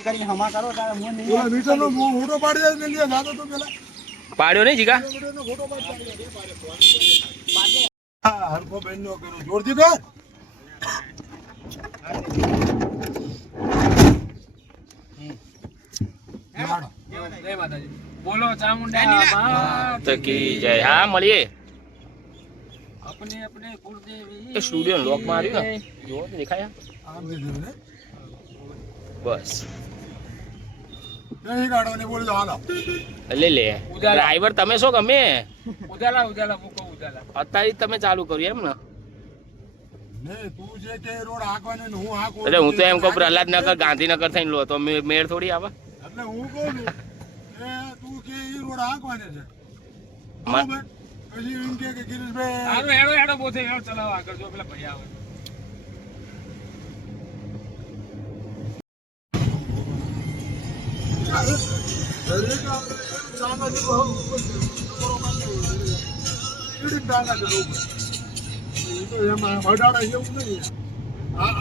કરી હમા કરો તારે મો નહીં ઓલા મીટરનો ફોટો પાડી દે લે જાતો તો પેલા પાડ્યો નહીં જીગા મીટરનો ફોટો પાડી દે પાડે હા હરકો બેન નો કરો જોરથી કર જય માતાજી બોલો ચામુંડા માત કી જય હા મળીએ अपने अपने कुलदेवी એ સ્ટુડિયો લોક માર્યું ને જો દેખાય આમ દીધું ને બસ નહીં ગાડોને બોલ દો હાલો લે લે ડ્રાઈવર તમે છો ગમે ઉજાલા ઉજાલા મૂકો ઉજાલા અત્યારે તમે ચાલુ કર્યું એમ ને ને તું જે કે રોડ હાકવાને ને હું હાકું એટલે હું તો એમ કહું પ્રહલાદનગર ગાંધીનગર થઈને લો તો મેળ થોડી આવે એટલે હું કહું છું એ તું કે ઈ રોડ હાકવાને છે મા- પછી એમ કે ગિરીશભાઈ હારો હેડો હેડો બોથે હેડો ચલાવો આગળ જો પેલા ભૈયા આવે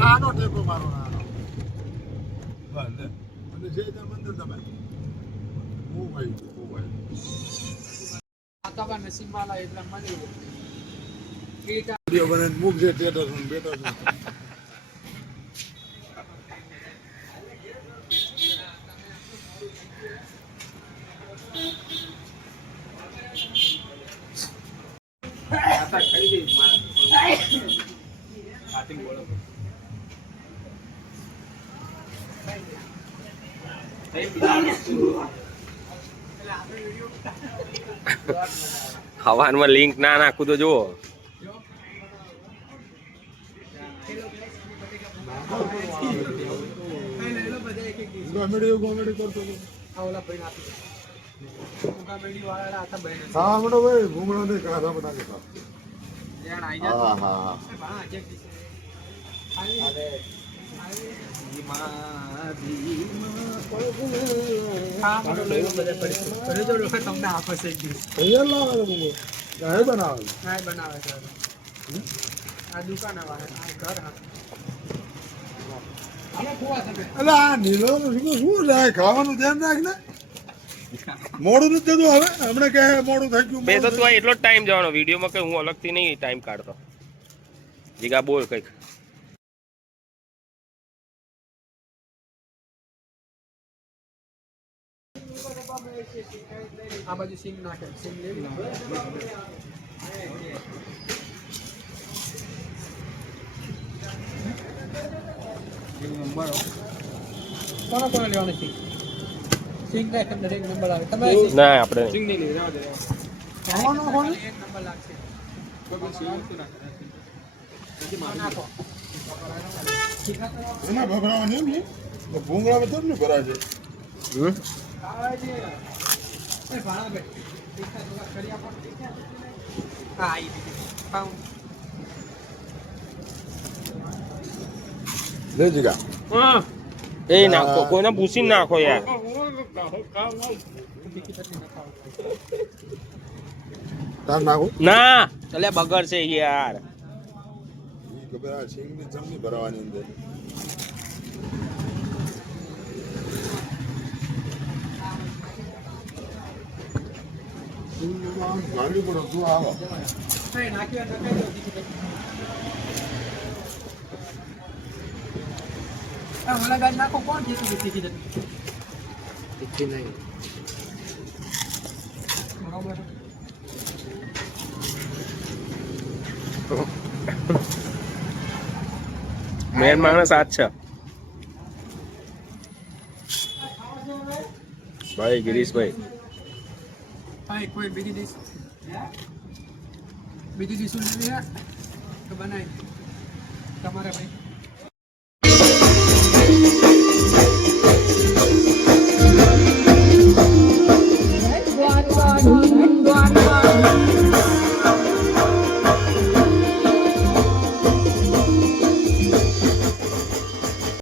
આનો ટેકો મારો જે મંદિર તમે હું ભાઈ નસીબમાં લા એટલા મળી વિડિયો બનાવીને મૂકજે થિયેટર બેઠો છું હવાનમાં લિંક ના નાખું તો જુઓ કોમેડી કરતો હા મોટો ભાઈ ભૂમણા દે કાઢા બના કે હા હા તમને આપે છે તૈયાર લાવે છે ગાય બનાવે કાંઈ બનાવે છે આ દુકાન આવે ઘર હા એટલે આ નીલો શું જાય ખાવાનું ધ્યાન રાખ ને મોડું નથી થતું હવે હમણાં કે મોડું થઈ ગયું બે તો તું એટલો જ ટાઈમ જવાનો વિડીયોમાં કઈ હું અલગથી નહીં ટાઈમ કાઢતો જીગા બોલ કઈક આ બાજુ સિંગ નાખે સિંગ લેવી કોનો કોનો લેવાનો સિંગ સિંગ ના અંદર એક નંબર આવે તમે ના આપણે સિંગ નહીં લેવી રહેવા દે ખાવાનો કોને એક નંબર લાગશે કોઈ સિંગ નાખો એના ભભરાવા એમ ને ભૂંગળા બધા ને ભરાય છે લે જીગા એ નાખો કોઈને પૂછી નાખો યાર તાર નાખું ના ચલે બગર છે યાર ઈ ખબર આ સિંગ ની જમની ભરાવાની અંદર ગાડી પર તું આવો નાખો કોણ તીખી નહીં મેન માણસ આજ છે ભાઈ ગિરીશભાઈ હા કોઈ બીજી ડીશ લેવી હે તો બનાવી તમારે ભાઈ